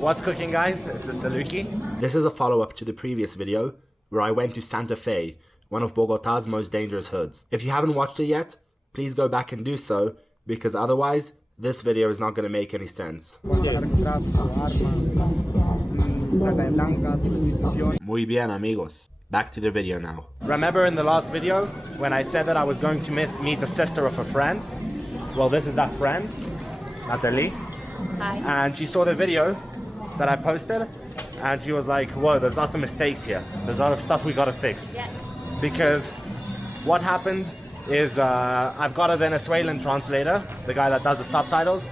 What's cooking, guys? It's a Salukie. This is a follow-up to the previous video where I went to Santa Fe, one of Bogotá's most dangerous hoods. If you haven't watched it yet, please go back and do so, because otherwise this video is not going to make any sense. Muy bien, amigos. Back to the video now. Remember in the last video when I said that I was going to meet the sister of a friend? Well, this is that friend, Natalie. Hi. And she saw the video that I posted and she was like, whoa, there's lots of mistakes here. There's a lot of stuff we gotta fix. Yes. Because what happened is I've got a Venezuelan translator, the guy that does the subtitles,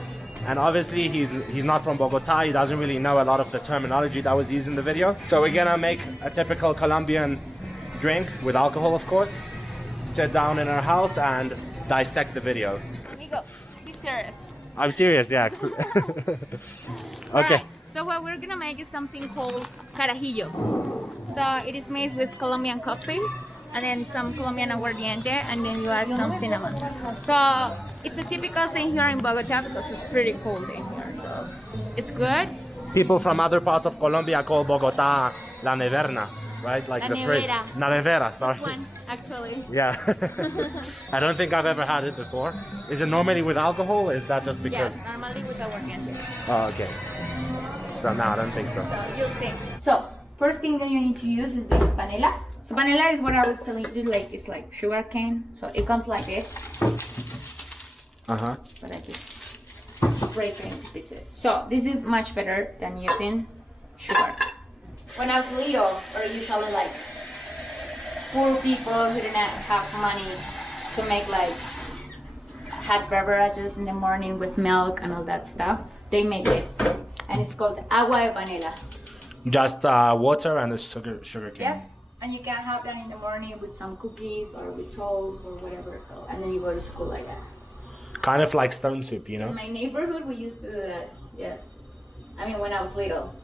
and obviously he's not from Bogotá. He doesn't really know a lot of the terminology that was used in the video. So we're gonna make a typical Colombian drink with alcohol, of course, sit down in our house and dissect the video. Amigo, be serious. I'm serious, yeah. Okay. Alright, so what we're gonna make is something called carajillo. So it is made with Colombian coffee and then some Colombian aguardiente, and then you add some cinnamon. So it's a typical thing here in Bogotá because it's pretty cold in here. So it's good. People from other parts of Colombia call Bogotá la neverna, right? Like La the nevera. fridge. La nevera, sorry. This one, actually. Yeah. I don't think I've ever had it before. Is it normally with alcohol? Or is that just because? Yes, normally with aguardiente. Oh, okay. So no, I don't think so. So you'll see. So first thing that you need to use is this panela. So panela is what I was telling you, like it's like sugar cane. So it comes like this. Uh-huh. But I just break it into pieces. So this is much better than using sugar. When I was little, or usually like poor people who didn't have money to make like hot beverages in the morning with milk and all that stuff, they make this. And it's called agua de panela. Just water and the sugar cane. Yes, and you can have that in the morning with some cookies or with toast or whatever. So, and then you go to school like that. Kind of like stone soup, you know? In my neighborhood, we used to do that. Yes, I mean when I was little,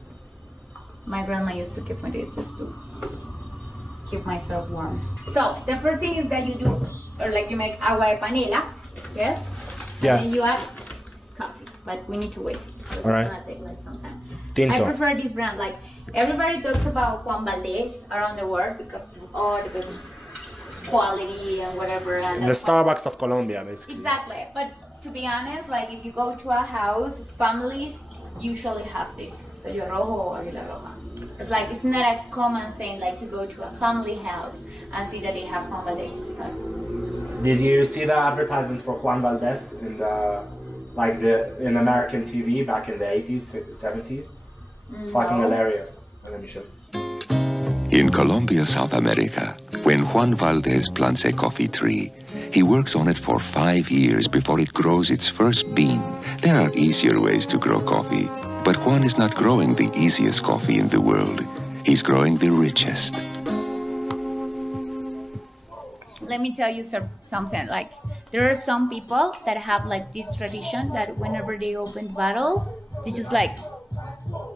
my grandma used to give me this just to keep myself warm. So the first thing is that you do, or like you make agua de panela. Yes. Yeah. And then you add coffee, but we need to wait. All right. It's gonna take like some time. Tinto. I prefer this brand. Like everybody talks about Juan Valdez around the world because because quality and whatever. And The Starbucks of Colombia, basically. exactly. But to be honest, like if you go to a house, families usually have this. So yo rojo or yo la roja. It's like it's not a common thing like to go to a family house and see that they have Juan Valdez stuff. Did you see the advertisements for Juan Valdez in in American TV back in the 80s, 70s? It's fucking hilarious. And then you should. In Colombia, South America, when Juan Valdez plants a coffee tree, he works on it for 5 years before it grows its first bean. There are easier ways to grow coffee, but Juan is not growing the easiest coffee in the world. He's growing the richest. Let me tell you something. Like there are some people that have like this tradition that whenever they open the bottle, they just like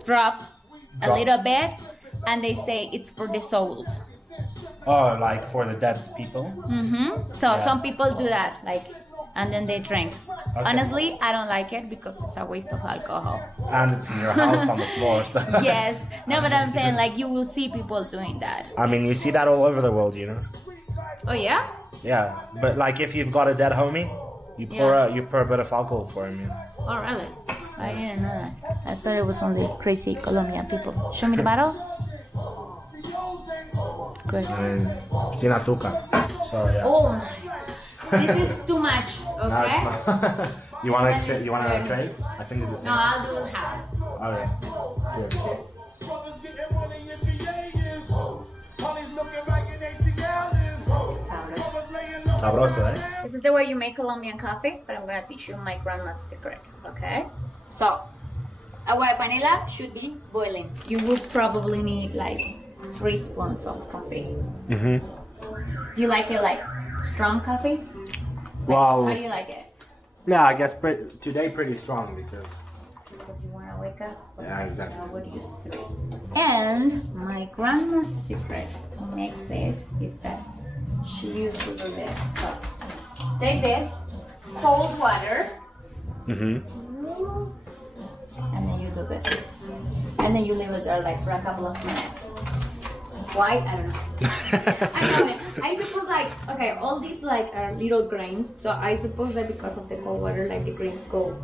drop a little bit, and they say it's for the souls. Oh, like for the dead people? Mm-hmm. So some people do that, like, and then they drink. Okay. Honestly, I don't like it because it's a waste of alcohol. And it's in your house on the floor. So. Yes. No, but I'm saying like you will see people doing that. I mean, you see that all over the world, you know? Oh yeah? Yeah, but like if you've got a dead homie, you pour a bit of alcohol for him. Yeah. Oh really? I didn't know that. I thought it was only crazy Colombian people. Show me the bottle. Good. Sin azúcar. So yeah. Oh, this is too much. No, Okay. it's not. You want a tray? I think it's the same. No, I'll do half. Alright. Cheers. Sabroso, eh? This is the way you make Colombian coffee, but I'm gonna teach you my grandma's secret. Okay. So, agua de panela should be boiling. You would probably need like 3 spoons of coffee. Mm-hmm. Do you like it like strong coffee? Well, How do you like it? yeah, I guess today pretty strong because You want to wake up? Yeah, exactly. I would used to be. And my grandma's secret to make this is that she used to do this. So take this cold water, mm-hmm. and then you do this. and then you leave it there like for a couple of minutes. Why? I don't know. I know it. I suppose like, okay, all these like are little grains, so I suppose that because of the cold water, like the grains go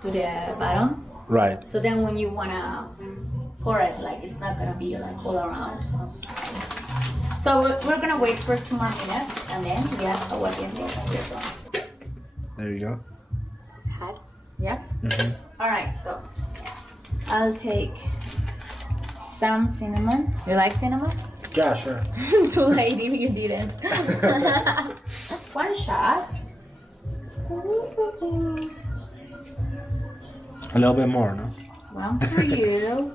to the bottom. Right. So then when you wanna pour it, like it's not gonna be like all around. So we're gonna wait for 2 more minutes, and then aguardiente and we're done. There you go. It's hot. Yes. All right. So I'll take some cinnamon. You like cinnamon? Yeah, sure. Too late if you didn't. 1 shot. A little bit more, no? 1 for you.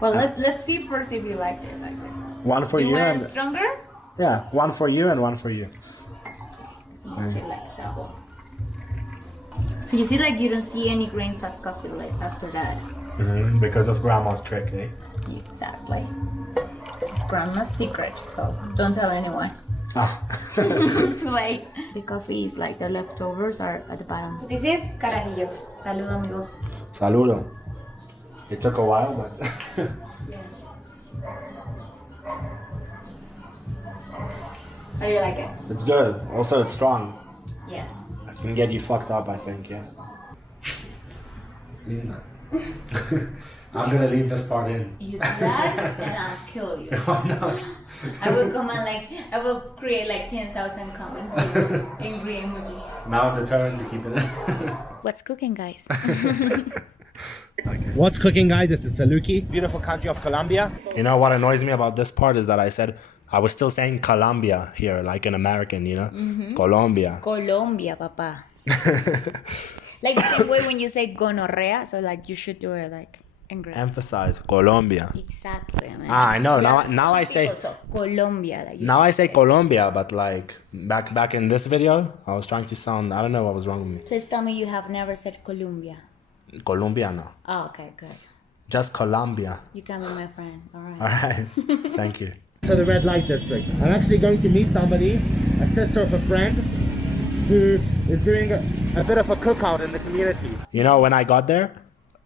Well, let's see first if you like it like this. 1 for You you want and it stronger? yeah, 1 for you and 1 for you. Okay, like double. So you see, like you don't see any grains of coffee like after that. Because of grandma's trick, eh? Exactly. It's grandma's secret, so don't tell anyone. Ah. Too late. The coffee is like the leftovers are at the bottom. This is carajillo. Saludo, amigo. Saludo. It took a while, but Yes. How do you like it? it's good. Also, it's strong. Yes. I can get you fucked up, I think, yeah. I'm gonna leave this part in. You do that, and I'll kill you. Oh no. I will comment like I will create like 10,000 comments with angry emoji. Now I'm determined to keep it in. What's cooking, guys? What's cooking, guys? It's the Salukie, beautiful country of Colombia. You know what annoys me about this part is that I was still saying Colombia here, like an American, you know? Colombia. Colombia, papa. Like the same way when you say gonorrhea, so like you should do it like angry. Emphasize Colombia. Exactly, man. Ah, I know. Yeah, Now I say also Colombia. Like now I say Colombia, but like back in this video, I was trying to sound. I don't know what was wrong with me. Please tell me you have never said Colombia. Colombia, no. Oh, okay, good. Just Colombia. You can be my friend. All right. All right. Thank you. So the red light district. I'm actually going to meet somebody, a sister of a friend, who is doing a bit of a cookout in the community. You know, when I got there,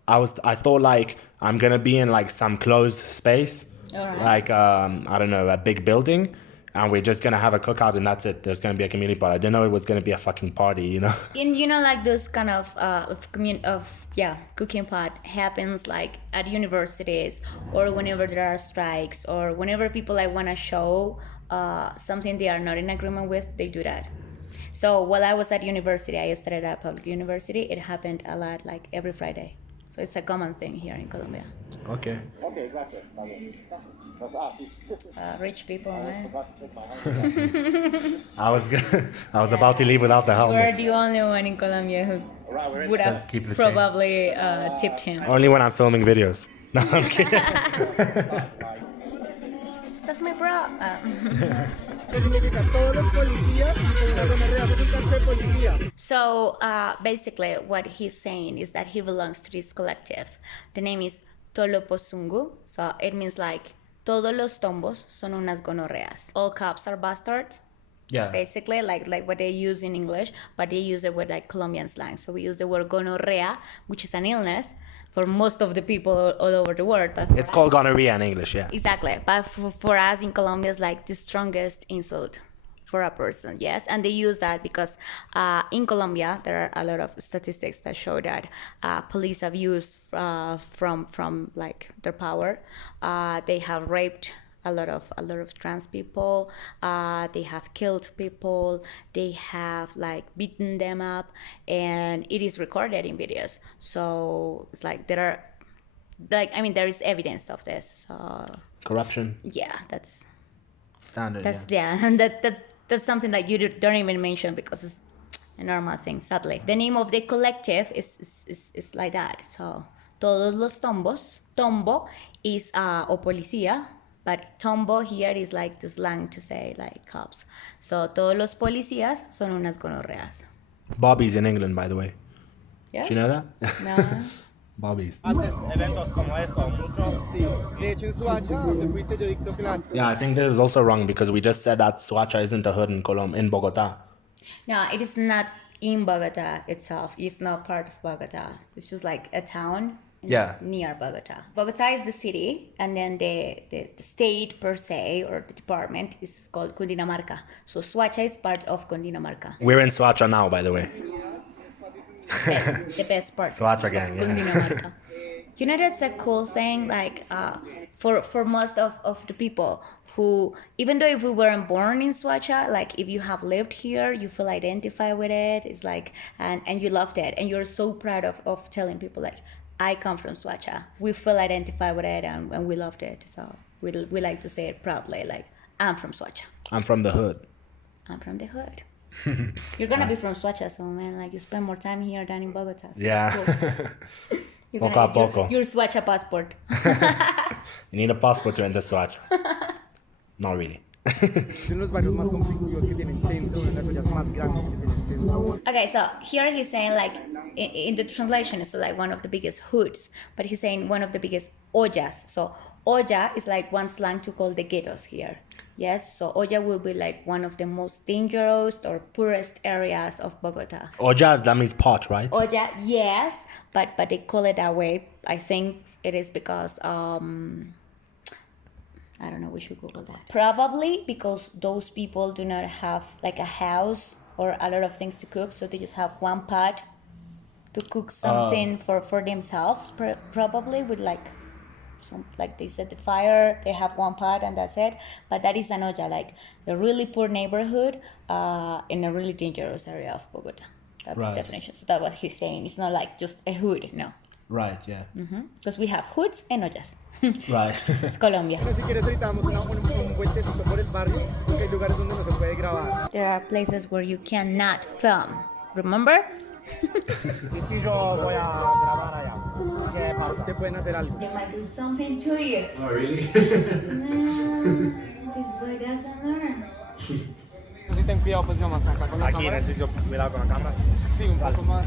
I thought like I'm gonna be in like some closed space, All right. like I don't know, a big building, and we're just gonna have a cookout and that's it. There's gonna be a community party. I didn't know it was gonna be a fucking party, you know. And you know, like those kind of cooking pot happens like at universities or whenever there are strikes or whenever people like want to show something they are not in agreement with, they do that. So while I was at university, I studied at public university. It happened a lot, like every Friday. So it's a common thing here in Colombia. Okay. Rich people, man. I was about to leave without the We're helmet. the only one in Colombia who would have Keep the probably tipped him. Only when I'm filming videos. No, I'm kidding. That's my bra. So basically what he's saying is that he belongs to this collective. The name is Toloposungu. So it means like todos los tombos son unas gonorreas. All cops are bastards. Yeah. Basically, like what they use in English, but they use it with like Colombian slang. So we use the word gonorrhea, which is an illness for most of the people all over the world. But It's called gonorrhea in English, yeah. exactly. But for us in Colombia, it's like the strongest insult for a person, yes. And they use that because in Colombia, there are a lot of statistics that show that police have used from like their power. They have raped a lot of trans people. They have killed people. They have like beaten them up, and it is recorded in videos. So it's like there is evidence of this. So Corruption. yeah, that's Standard, and that's something that you don't even mention because it's a normal thing. Sadly, the name of the collective is like that. So todos los tombos. Tombo is o policía. But tombo here is like the slang to say like cops. So todos los policías son unas gonorreas. Bobbies in England, by the way. Yeah? Did you know that? No. Bobbies. Eventos como esto, mucho. Sí, de hecho en Suacha, donde fuiste yo dicto clase. Yeah, I think this is also wrong because we just said that Suacha isn't a hood in Bogotá. No, it is not in Bogotá itself. It's not part of Bogotá. It's just like a town Yeah. near Bogota. Bogota is the city, and then the state per se, or the department, is called Cundinamarca. So Soacha is part of Cundinamarca. We're in Soacha now, by the way. The best part Soacha of gang, yeah. Cundinamarca. You know, that's a cool thing, like for most of the people who, even though if we weren't born in Soacha, like if you have lived here, you feel identified with it. It's like, and you loved it, and you're so proud of telling people like, I come from Soacha. We feel identified with it, and we loved it. So we like to say it proudly, like, I'm from Soacha. I'm from the hood. I'm from the hood. You're gonna be from Soacha, so man, like you spend more time here than in Bogota. So Yeah. cool. You're Poco gonna a get poco. your Soacha passport. You need a passport to enter Soacha. Not really. Es uno de los barrios más conflictivos que tiene el centro, una de las ollas más grandes que tiene el centro. Okay, so here he's saying like in the translation it's like one of the biggest hoods, but he's saying one of the biggest ollas. So olla is like one slang to call the ghettos here. Yes, so olla will be like one of the most dangerous or poorest areas of Bogota. Olla, that means pot, right? Olla, yes, but they call it that way. I think it is because I don't know, we should Google that. Probably because those people do not have like a house or a lot of things to cook, so they just have one pot to cook something for themselves, probably with like some, like they set the fire, they have one pot and that's it. But that is an olla, like a really poor neighborhood in a really dangerous area of Bogota. That's the definition. So that's what he's saying. It's not like just a hood, no. Right, yeah. Because we have hoods and ollas. Right. It's Colombia. Si quieres ahorita damos un vueltecito por el barrio, porque hay lugares donde no se puede grabar. There are places where you cannot film. Remember? Y si yo voy a grabar allá, ¿qué pasa? Te pueden hacer algo. They might do something to you. Oh, really? This boy doesn't learn. Si ten cuidado, pues nomás acá con la Aquí cámara. necesito cuidado con la cámara. Sí, un poco más.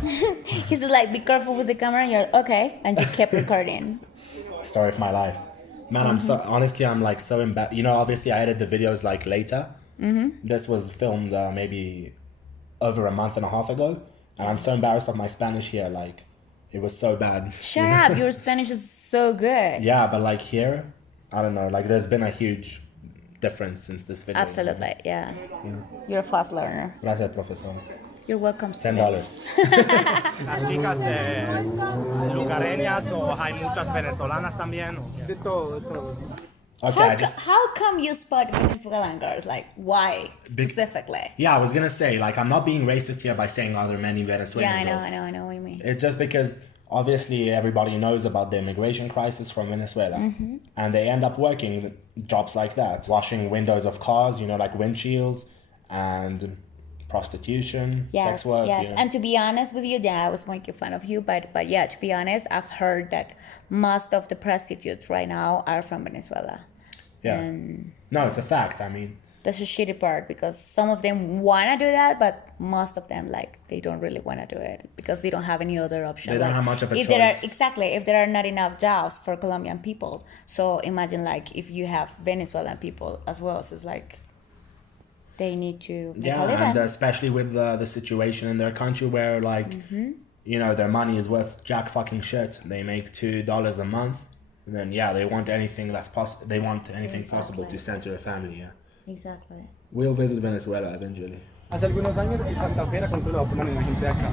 He's like, be careful with the camera. And you're like, okay, and you kept recording. Story of my life. Man, I'm so honestly, I'm like so embarrassed. You know, obviously, I edit the videos like later. This was filmed maybe over a month and a half ago, and I'm so embarrassed of my Spanish here. Like, it was so bad. Shut up! Your Spanish is so good. Yeah, but like here, I don't know. Like, there's been a huge difference since this video. Absolutely, yeah. You're a fast learner. Gracias, profesor. You're welcome. student. $10. Las chicas lugareñas o hay muchas venezolanas también. De todo, de todo. Okay, How come you spot Venezuelan girls? Like, why specifically? Yeah, I was gonna say, like, I'm not being racist here by saying are there many Venezuelan Yeah, girls. I know what you mean. It's just because obviously everybody knows about the immigration crisis from Venezuela, and they end up working jobs like that, washing windows of cars, you know, like windshields, and prostitution, sex work. Yes. You know. And to be honest with you, yeah, I was making fun of you, but yeah, to be honest, I've heard that most of the prostitutes right now are from Venezuela. Yeah. And No, it's a fact. I mean, that's the shitty part, because some of them want to do that, but most of them, like, they don't really want to do it because they don't have any other option. They don't like, have much of a if choice. If there are not enough jobs for Colombian people. So imagine, like, if you have Venezuelan people as well, so it's like they need to make a living. and especially with the situation in their country where, like, you know, their money is worth jack fucking shit. They make $2 a month, and then they want anything that's possible. They want anything possible to send to their family. Yeah. Exactly. We'll visit Venezuela eventually. Hace algunos años el Santa Fe era controlado por la misma gente de acá,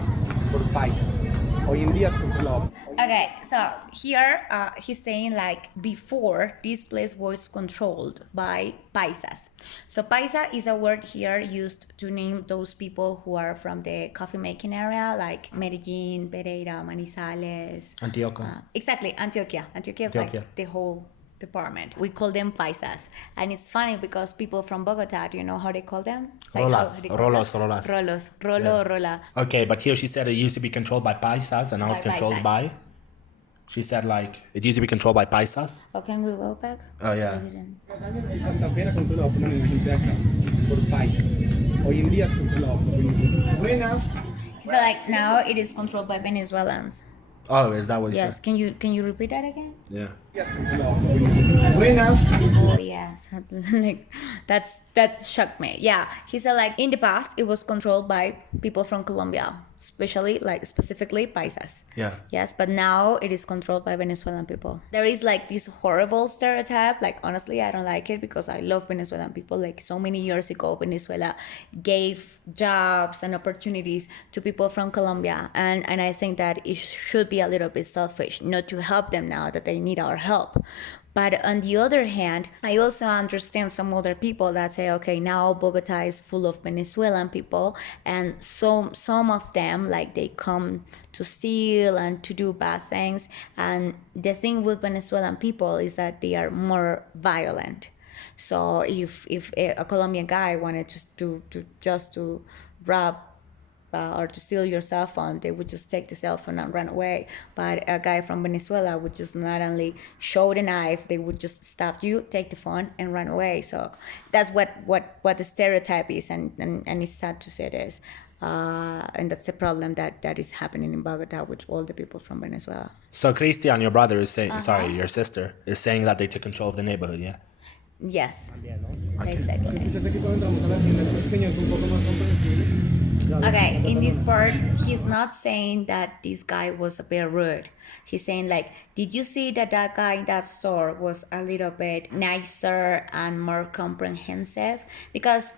por paisas. Hoy en día es controlado. Okay, so here he's saying, like, before this place was controlled by paisas. So paisa is a word here used to name those people who are from the coffee making area, like Medellin, Pereira, Manizales. Antioquia. Exactly, Antioquia. Antioquia is Antioquia. like the whole department. We call them paisas. And it's funny because people from Bogota, do you know how they call them? Like, how Rolas. they call Rolos. them? Rolas. Rolos. Rolo, rola. Okay, but here she said it used to be controlled by paisas, and now it's By controlled paisas. by. She said, like, it used to be controlled by paisas. Oh, can we go back? Oh, yeah. I didn't. Hace años el Santa Fe era controlado por la misma gente de acá, por paisas. Hoy en día es controlado por Venezuela. Buenas. So, like, now it is controlled by Venezuelans. Oh, is that what you Yes. said? Can you repeat that again? Yeah. Es controlado por Venezuela. Buenas. Oh yes. Like, that shocked me. Yeah. He said, like, in the past it was controlled by people from Colombia. especially like specifically paisas. Yeah. Yes, but now it is controlled by Venezuelan people. There is like this horrible stereotype. Like honestly, I don't like it because I love Venezuelan people. Like so many years ago, Venezuela gave jobs and opportunities to people from Colombia, and I think that it should be a little bit selfish not to help them now that they need our help. But on the other hand, I also understand some other people that say, okay, now Bogota is full of Venezuelan people, and some of them, like, they come to steal and to do bad things. And the thing with Venezuelan people is that they are more violent. So if a Colombian guy wanted to rob or to steal your cell phone, they would just take the cell phone and run away. But a guy from Venezuela would just not only show the knife, they would just stop you, take the phone, and run away. So that's what the stereotype is, and it's sad to say this. And that's the problem that is happening in Bogota with all the people from Venezuela. So Christian, your brother, is saying, sorry, your sister, is saying that they took control of the neighborhood, yeah? Yes, Okay. exactly. Escuchaste que cuando entramos a la tienda, el señor fue un poco más comprensible. Okay, in this part, he's not saying that this guy was a bit rude. He's saying like, did you see that guy in that store was a little bit nicer and more comprehensive? Because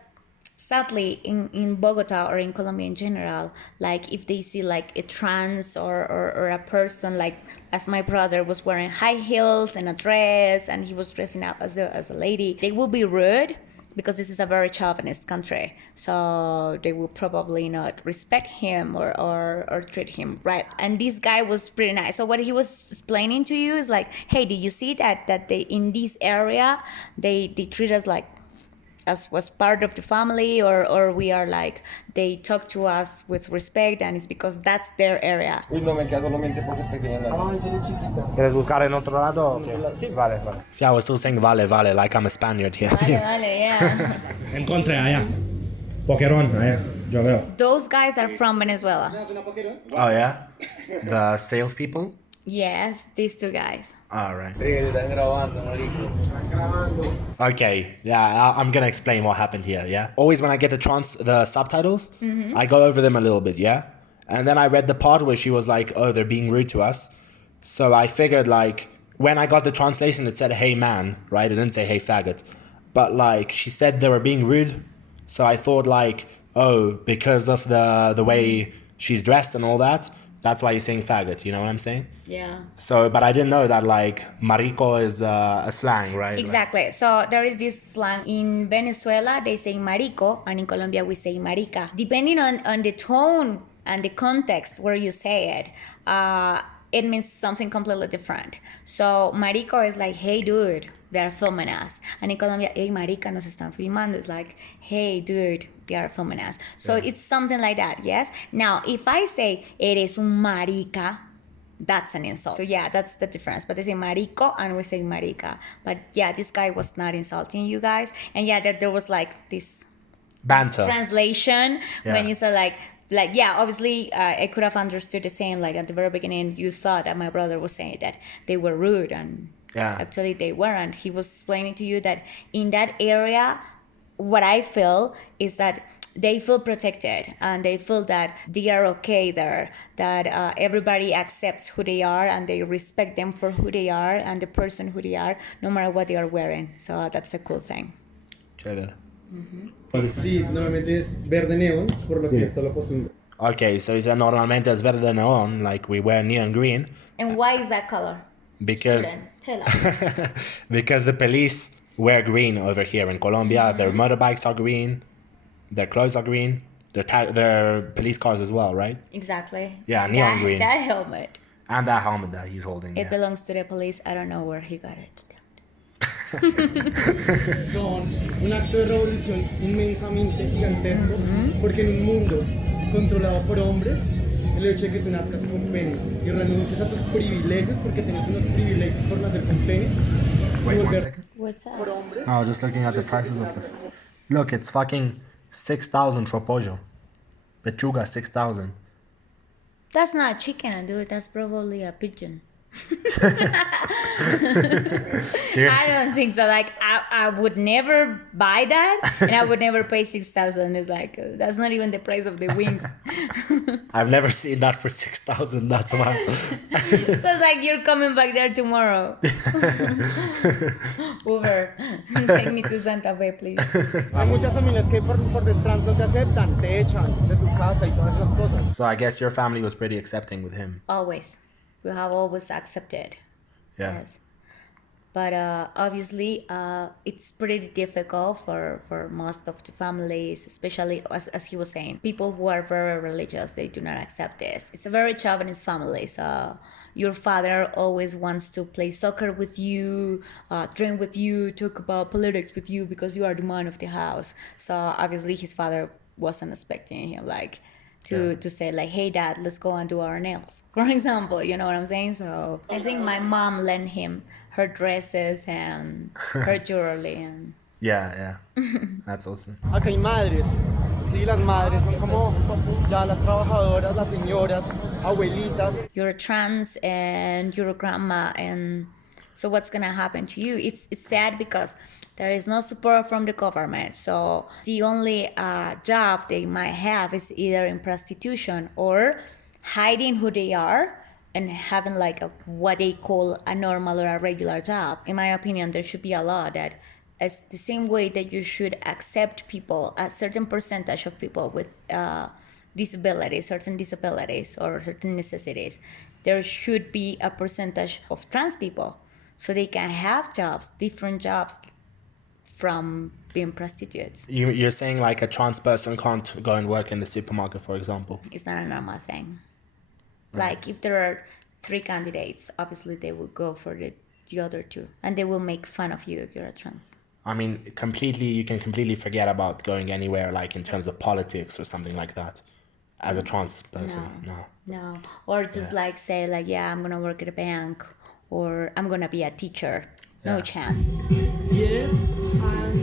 sadly, in Bogota or in Colombia in general, like if they see like a trans or a person, like as my brother was wearing high heels and a dress and he was dressing up as a lady, they will be rude because this is a very chauvinist country. So they will probably not respect him or treat him right. And this guy was pretty nice. So what he was explaining to you is like, hey, did you see that they in this area, they treat us like as was part of the family, or we are like, they talk to us with respect, and it's because that's their area. ¿Quieres buscar en otro lado? Sí, vale, vale. See, I was still saying vale, vale, like I'm a Spaniard here. Vale, yeah. Encontré allá. Pokerón, allá. Yo veo. Those guys are from Venezuela. Oh, yeah? The salespeople? Yes, these two guys. All right. Okay, yeah, I'm gonna explain what happened here, yeah? Always when I get the subtitles, I go over them a little bit, yeah? And then I read the part where she was like, oh, they're being rude to us. So I figured, like, when I got the translation, it said, hey, man, right? It didn't say, hey, faggot. But, like, she said they were being rude. So I thought, like, oh, because of the way she's dressed and all that, that's why you're saying faggot, you know what I'm saying? Yeah. So, but I didn't know that, like, marico is a slang, right? Exactly. So there is this slang in Venezuela, they say marico, and in Colombia we say marica. Depending on the tone and the context where you say it means something completely different. So marico is like, hey dude, they're filming us. And in Colombia, hey marica, nos están filmando. It's like, hey dude, they are filming us. So it's something like that, yes? Now, if I say, eres un marica, that's an insult. So yeah, that's the difference. But they say marico and we say marica. But yeah, this guy was not insulting you guys. And yeah, there was like this Banter. translation when you said like yeah, obviously I could have understood the same. Like at the very beginning, you thought that my brother was saying that they were rude, and actually they weren't. He was explaining to you that in that area, what I feel is that they feel protected and they feel that they are okay there, that everybody accepts who they are and they respect them for who they are and the person who they are, no matter what they are wearing. So that's a cool thing. Chévere. Sí, normalmente es verde neón, por lo que esto lo acostumbra. Okay, so he said normalmente es verde neon, like we wear neon green. And why is that color? Because Tell us. because the police wear green over here in Colombia. Their motorbikes are green, their clothes are green, their police cars as well, right? Exactly. Yeah, neon green. That helmet. And that helmet that he's holding. It belongs to the police. I don't know where he got it. Son un acto de revolución inmensamente gigantesco, porque en un mundo controlado por hombres, el hecho de que tú nazcas con pene y renuncies a tus privilegios, porque tienes unos privilegios por nacer con pene. Wait 1 second. What's that? I was just looking at the prices of the... Look, it's fucking 6,000 for pollo. Pechuga, 6,000. That's not chicken, dude. That's probably a pigeon. Seriously? I don't think so. Like, I would never buy that, and I would never pay 6,000. It's like, that's not even the price of the wings. I've never seen that for 6,000. That's why. So it's like, you're coming back there tomorrow. Uber, take me to Santa Fe, please. Hay muchas familias que por ser trans no te aceptan, te echan de tu casa y todas esas cosas. So I guess your family was pretty accepting with him. Always. We have always accepted. Yeah. Yes. But obviously, it's pretty difficult for most of the families, especially, as he was saying, people who are very religious, they do not accept this. It's a very chauvinist family. So your father always wants to play soccer with you, drink with you, talk about politics with you because you are the man of the house. So obviously his father wasn't expecting him to say like, hey dad, let's go and do our nails, for example, you know what I'm saying? So I think my mom lent him her dresses and her jewelry and Yeah. That's awesome. Acá hay madres. Sí, las madres son como ya las trabajadoras, las señoras, abuelitas. you're trans and you're a grandma, and so what's gonna happen to you? It's sad because there is no support from the government. So the only job they might have is either in prostitution or hiding who they are and having like what they call a normal or a regular job. In my opinion, there should be a law that, as the same way that you should accept people, a certain percentage of people with disabilities, certain disabilities or certain necessities, there should be a percentage of trans people so they can have jobs, different jobs from being prostitutes. You're saying like a trans person can't go and work in the supermarket, for example? It's not a normal thing. Like if there are 3 candidates, obviously they will go for the other 2, and they will make fun of you if you're a trans. I mean, you can completely forget about going anywhere, like in terms of politics or something like that, as a trans person. No. Or just like say like, yeah, I'm gonna work at a bank, or I'm gonna be a teacher. No chance. Yes.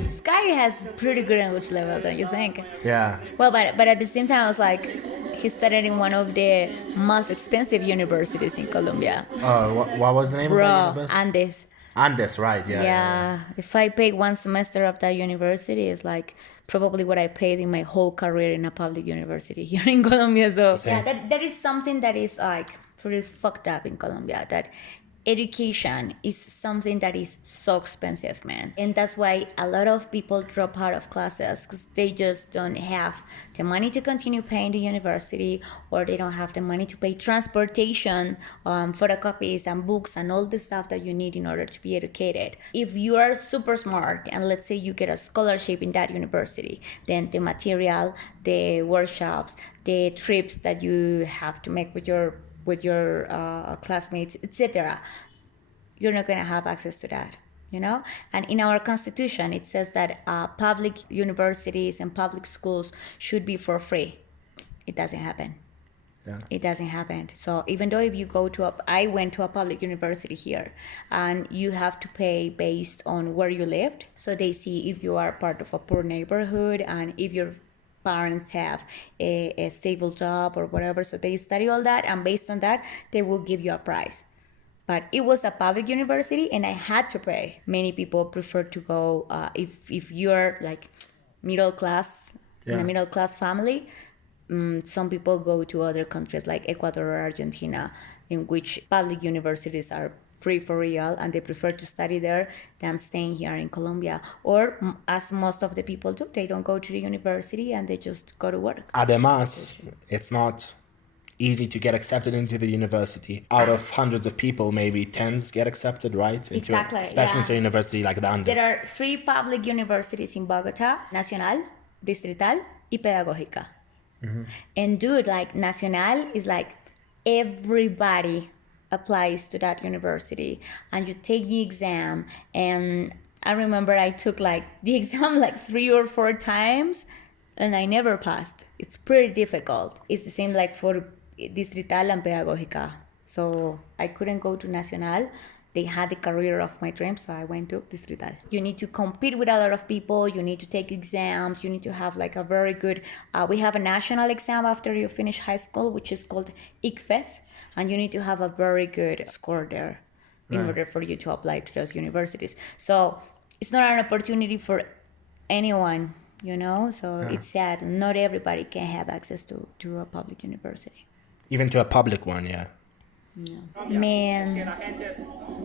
Sky has pretty good English level, don't you think? Yeah. Well, but at the same time, I was like, he studied in one of the most expensive universities in Colombia. Oh, what was the name of that Bro, university? Andes. Right, Yeah. If I paid one semester of that university, it's like probably what I paid in my whole career in a public university here in Colombia. So yeah, that is something that is like pretty fucked up in Colombia, that education is something that is so expensive, man. And that's why a lot of people drop out of classes, because they just don't have the money to continue paying the university, or they don't have the money to pay transportation, photocopies and books and all the stuff that you need in order to be educated. If you are super smart and let's say you get a scholarship in that university, then the material, the workshops, the trips that you have to make with your classmates, etc., you're not going to have access to that, you know? And in our constitution, it says that public universities and public schools should be for free. It doesn't happen. Yeah. It doesn't happen. So even though if you go to I went to a public university here, and you have to pay based on where you lived. So they see if you are part of a poor neighborhood and if your parents have a stable job or whatever. So they study all that, and based on that, they will give you a prize. But it was a public university, and I had to pay. Many people prefer to go, if you're like middle class, in a middle class family, some people go to other countries like Ecuador or Argentina, in which public universities are free for real, and they prefer to study there than staying here in Colombia. Or as most of the people do, they don't go to the university and they just go to work. Además, it's not easy to get accepted into the university. Out of hundreds of people, maybe tens get accepted, right? Exactly, especially into a university like the Andes. There are 3 public universities in Bogotá: Nacional, Distrital, y Pedagógica. And dude, like Nacional is like everybody applies to that university, and you take the exam. And I remember I took like the exam like 3 or 4 times, and I never passed. It's pretty difficult. It's the same like for Distrital and Pedagógica. So I couldn't go to Nacional they had the career of my dreams, so I went to Distrital. You need to compete with a lot of people, you need to take exams, you need to have like a very good, we have a national exam after you finish high school, which is called ICFES, and you need to have a very good score there in order for you to apply to those universities. So it's not an opportunity for anyone, you know, so it's sad. Not everybody can have access to a public university. Even to a public one, yeah. No. Man,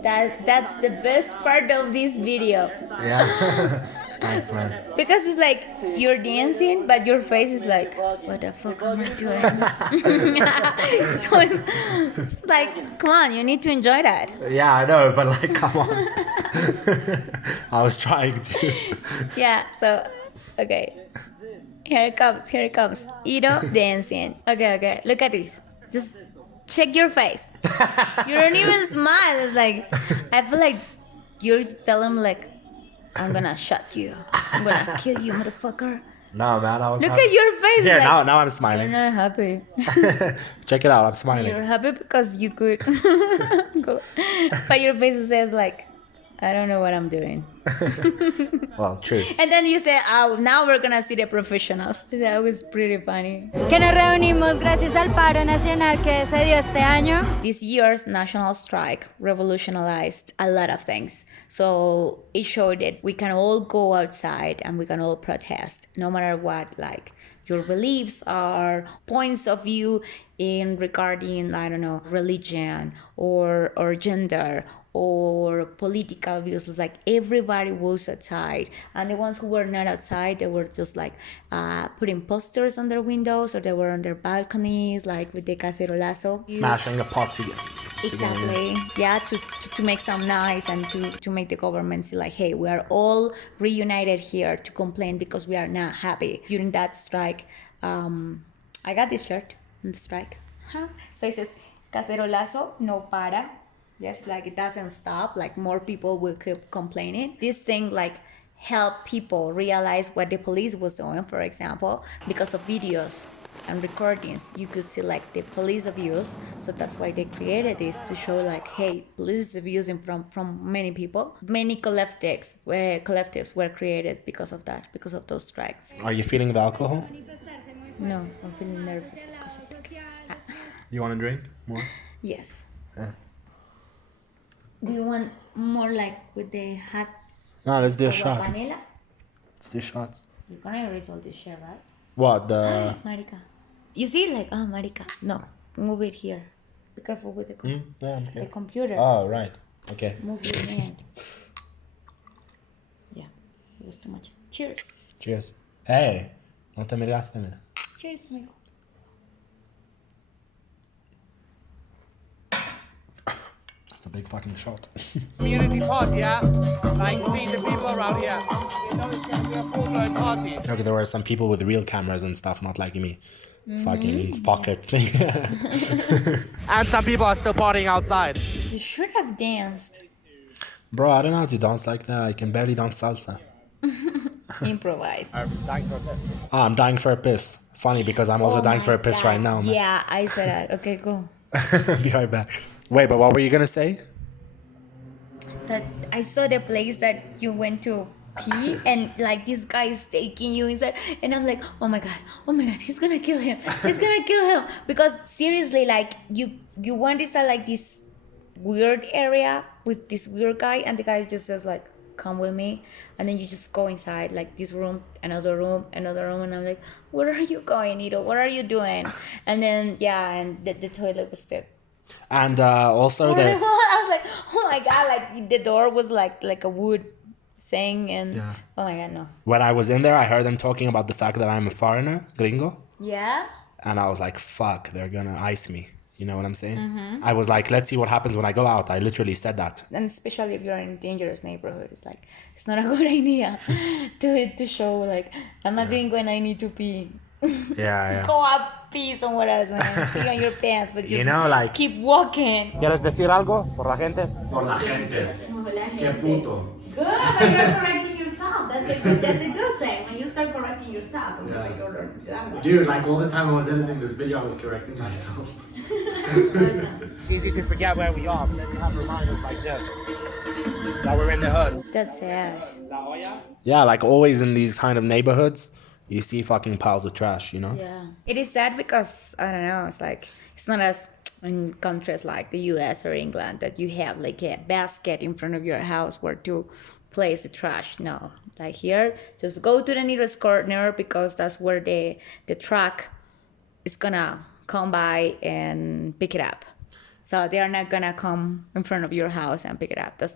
that's the best part of this video. Yeah. Thanks, man. Because it's like you're dancing, but your face is like, what the fuck am I doing? So it's like, come on, you need to enjoy that. Yeah, I know, but like, come on. I was trying to. Yeah, so, okay. Here it comes. Ito dancing. Okay, look at this. Just check your face. You don't even smile. It's like, I feel like you're telling me like, I'm gonna shut you. I'm gonna kill you, motherfucker. No, man, I was Look at your face. Yeah, like, now I'm smiling. You're not happy. Check it out, I'm smiling. You're happy because you could go. But your face says like, I don't know what I'm doing. Well, true. And then you say, oh, now we're gonna see the professionals. That was pretty funny. Que nos reunimos gracias al paro nacional que se dio este año. This year's national strike revolutionized a lot of things. So it showed that we can all go outside and we can all protest, no matter what, like your beliefs are, points of view in regarding, I don't know, religion or gender or political views. It's like everybody was outside, and the ones who were not outside, they were just like putting posters on their windows, or they were on their balconies, like with the cacerolazo. Smashing a pot together. Exactly. Yeah, to make some noise and to make the government see like, hey, we are all reunited here to complain because we are not happy. During that strike, I got this shirt on the strike. So it says, cacerolazo no para. Yes, like it doesn't stop, like more people will keep complaining. This thing like helped people realize what the police was doing, for example, because of videos and recordings. You could see like the police abuse, so that's why they created this, to show like, hey, police is abusing from many people. Many collectives were created because of that, because of those strikes. Are you feeling the alcohol? No, I'm feeling nervous because of the chaos. You want to drink more? Yes. Yeah. Do you want more like with the hot No, let's do a shot. vanilla? Let's do shots. You're gonna erase all this shit, right? What, the... Marica. You see, like, oh, Marica. No, move it here. Be careful with the, Yeah, I'm the here. computer. Oh, right. Okay. Move your hand. Yeah, it was too much. Cheers. Cheers. Hey, no te miraste, mira. Cheers, amigo. That's a big fucking shot. Community party, yeah? Like, feed the people around here. You know, it's gonna be a full-blown party. Okay, there were some people with real cameras and stuff, not like me. Fucking pocket thing. And some people are still partying outside. You should have danced. Bro, I don't know how to dance like that. I can barely dance salsa. Improvise. Ah, I'm dying for a piss. Funny, because I'm also dying for a piss right now, man. Yeah, I said that. Okay, go. Be right back. Wait, but what were you gonna say? That I saw the place that you went to pee, and like this guy is taking you inside, and I'm like, oh my god, he's gonna kill him, because seriously, like you went inside like this weird area with this weird guy, and the guy just says like, come with me, and then you just go inside like this room, another room, and I'm like, where are you going, Nito? What are you doing? And then and the toilet was there. And also there... I was like, oh my god, like the door was like a wood thing, and oh my god, no. When I was in there, I heard them talking about the fact that I'm a foreigner, gringo. Yeah? And I was like, fuck, they're gonna ice me. You know what I'm saying? I was like, let's see what happens when I go out. I literally said that. And especially if you're in a dangerous neighborhood, it's like, it's not a good idea to show like, I'm a gringo and I need to pee. Yeah. Go up, pee somewhere else, man. Pee on your pants, but just You know, like... keep walking. ¿Quieres decir algo por la gente? Por la gente. Qué puto. Good, but you're correcting yourself. No, that's a good thing. When you start correcting yourself, because like you're learning language. Dude, like all the time I was editing this video, I was correcting myself. Easy to forget where we are, but then you have reminders like this that we're in the hood. That's sad. Yeah, like always in these kind of neighborhoods, you see fucking piles of trash, you know? Yeah. It is sad because, I don't know, it's like, it's not as in countries like the US or England that you have like a basket in front of your house where to place the trash. No. Like here, just go to the nearest corner because that's where the truck is gonna come by and pick it up. So they are not gonna come in front of your house and pick it up. That's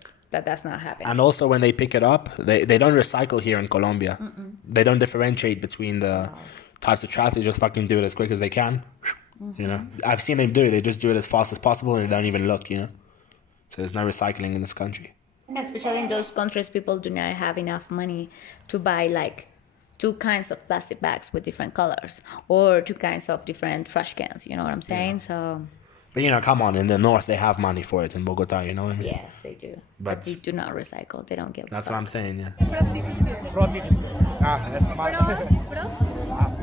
not happening. And also when they pick it up, they don't recycle here in Colombia. They don't differentiate between the types of trash. They just fucking do it as quick as they can. You know, I've seen them do it. They just do it as fast as possible and they don't even look, you know. So there's no recycling in this country. And especially in those countries, people do not have enough money to buy like 2 kinds of plastic bags with different colors or 2 kinds of different trash cans. You know what I'm saying? So. But you know, come on, in the north they have money for it in Bogota, you know what I mean? Yes, they do. But they do not recycle. They don't give. That's what I'm saying, yeah.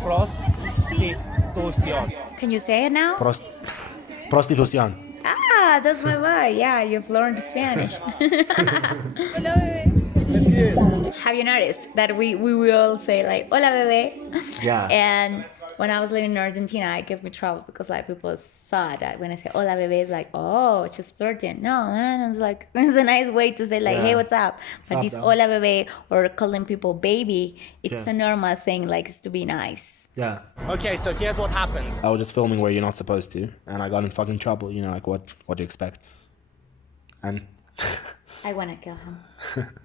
Prostitución. Can you say it now? Prostitución. Ah, that's my word. Yeah, you've learned Spanish. Have you noticed that we will say like "Hola, bebé"? Yeah. And when I was living in Argentina, it gave me trouble because like people thought that when I say "Hola, bebé," it's like, oh, she's flirting. No, man, I was like, it's a nice way to say like, hey, what's up? But this "Hola, bebé" or calling people baby, it's a normal thing. Like it's to be nice. Yeah. Okay, so here's what happened. I was just filming where you're not supposed to, and I got in fucking trouble. You know, like what do you expect? And I wanna kill him.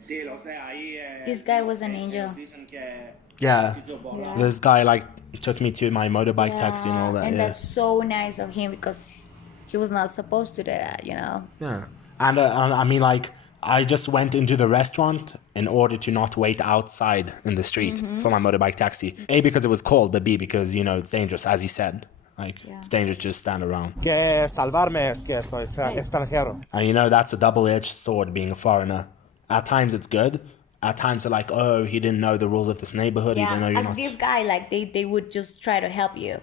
This guy was an angel. Yeah. This guy like took me to my motorbike taxi and all that. And that's so nice of him because he was not supposed to do that, you know. Yeah. And I mean, like, I just went into the restaurant in order to not wait outside in the street for my motorbike taxi. A, because it was cold, but B, because, you know, it's dangerous, as you said. Like, it's dangerous to just stand around. Que salvarme es que estoy extranjero. And, you know, that's a double-edged sword being a foreigner. At times it's good. At times they're like, oh, he didn't know the rules of this neighborhood. He didn't know you're as not... this guy, like, they would just try to help you.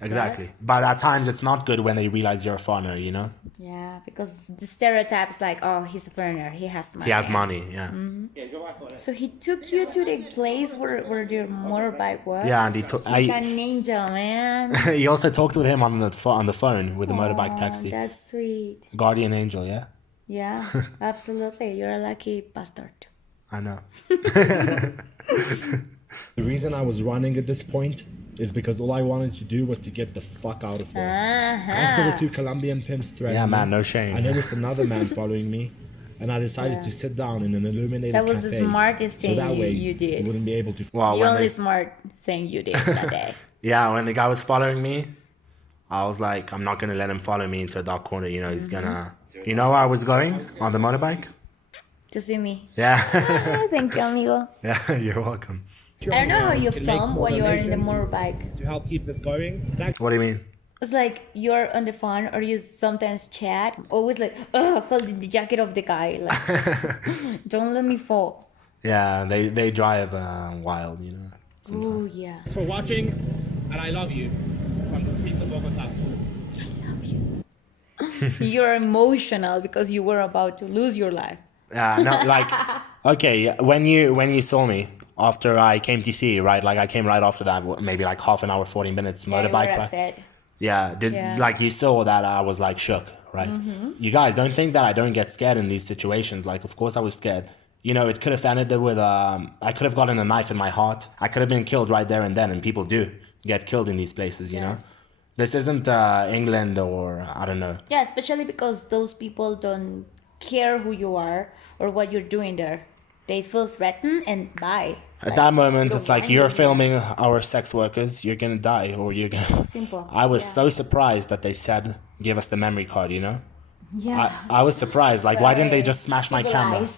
Exactly. Yes? But at times it's not good when they realize you're a foreigner, you know? Yeah, because the stereotype is like, oh, he's a foreigner, he has money. He has money, yeah. So he took you to the place where your motorbike was? Yeah, and he took... He's an angel, man. He also talked with him on the phone with the motorbike taxi. That's sweet. Guardian angel, yeah? Yeah, absolutely. You're a lucky bastard. I know. The reason I was running at this point is because all I wanted to do was to get the fuck out of there. After the 2 Colombian pimps threatened yeah, man, no shame. I noticed another man following me, and I decided to sit down in an illuminated cafe. That was the smartest thing you did. He wouldn't be able to. Well, the only smart thing you did that day. Yeah, when the guy was following me, I was like, I'm not gonna let him follow me into a dark corner. You know, he's gonna. You know where I was going on the motorbike? To see me. Yeah. Thank you, amigo. Yeah, you're welcome. I don't know how you film when you're in the motorbike. To help keep this going. What do you mean? It's like you're on the phone or you sometimes chat. Always like, holding the jacket of the guy. Like, don't let me fall. Yeah, they drive wild, you know. Oh, yeah. Thanks for watching, and I love you from the streets of Bogotá. I love you. You're emotional because you were about to lose your life. No, like, okay, when you saw me after I came to see you, right? Like, I came right after that, maybe like half an hour, 40 minutes motorbike ride. Upset. Yeah, like you saw that I was like shook, right? You guys don't think that I don't get scared in these situations. Like, of course I was scared. You know, it could have ended with, I could have gotten a knife in my heart. I could have been killed right there and then, and people do get killed in these places, you know? This isn't England or, I don't know. Yeah, especially because those people don't care who you are or what you're doing there. They feel threatened and bye. At that moment, it's like you're filming our sex workers, you're gonna die or you're gonna... Simple. I was so surprised that they said, give us the memory card, you know? Yeah. I was surprised. Like, why didn't they just smash my camera?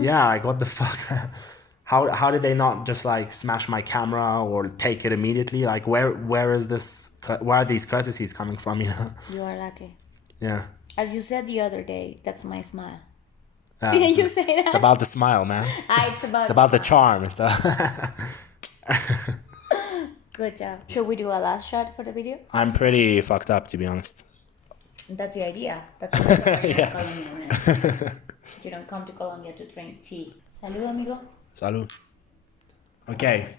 Yeah, like, what the fuck? How did they not just, like, smash my camera or take it immediately? Like, where is this... Where are these courtesies coming from, you know? You are lucky. Yeah. As you said the other day, that's my smile. Didn't you say that? It's about the smile, man. It's It's about the charm. It's Good job. Should we do a last shot for the video? I'm pretty fucked up, to be honest. That's the idea. That's why you're Yeah. Colombian. You don't come to Colombia to drink tea. Salud, amigo. Salud. Okay.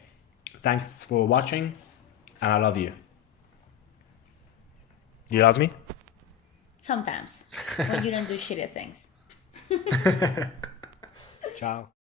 Thanks for watching, and I love you. You love me? Sometimes. When you don't do shitty things. Ciao.